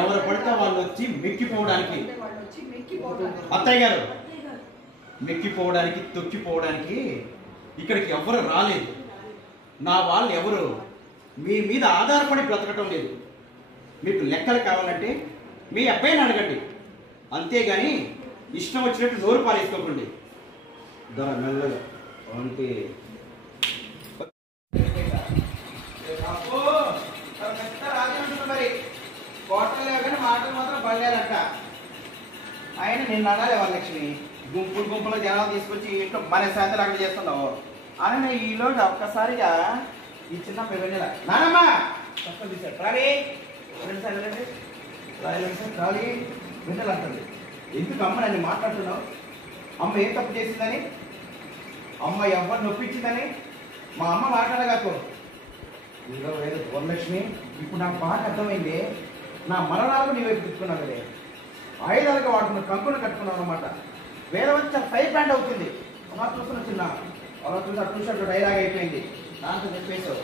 ఎవరు పడితే వాళ్ళు వచ్చి మెక్కిపోవడానికి, అత్తయ్య గారు మెక్కిపోవడానికి తొక్కిపోవడానికి ఇక్కడికి ఎవరు రాలేదు. నా వాళ్ళు ఎవరు మీ మీద ఆధారపడి బ్రతకటం లేదు. మీకు లెక్కలు కావాలంటే మీ అబ్బాయిని అడగండి, అంతేగాని ఇష్టం వచ్చినట్టు నోరు పారేసుకోకండి. దొర మెల్లగా అంటే మరి కోటలు కానీ మాటలు మాత్రం పడలేదంట. ఆయన నిన్ను అనాలి వరలక్ష్మి, గుంపులు గుంపులు జనాలు తీసుకొచ్చి ఇంట్లో మన శాంతి అక్కడ చేస్తున్నావు అని ఈలోజు ఒక్కసారిగా ఈ చిన్న పిల్లల నానమ్మ తప్పని తీశాడు రాలి రాలి విన్నలు అంటుంది. ఎందుకు అమ్మ నన్ను మాట్లాడుతున్నావు? అమ్మ ఏం తప్పు చేసిందని, అమ్మ ఎవరు నొప్పించిందని మా అమ్మ మాట్లాడగాకు. ఇందులో వేరే వరలక్ష్మి, ఇప్పుడు నాకు బాగా అర్థమైంది. నా మరణాలకు నీ వైపు తిప్పుకున్నావు కదే, ఆయుధాలుగా వాడుకున్న కంకును కట్టుకున్నావు అనమాట. వేదవంచ ఫైర్ బ్యాండ్ అవుతుంది. అలా చూస్తున్న చిన్న అలా చూసి అటు చూసి డైలాగ్ అయిపోయింది. దాంతో చెప్పేసావు.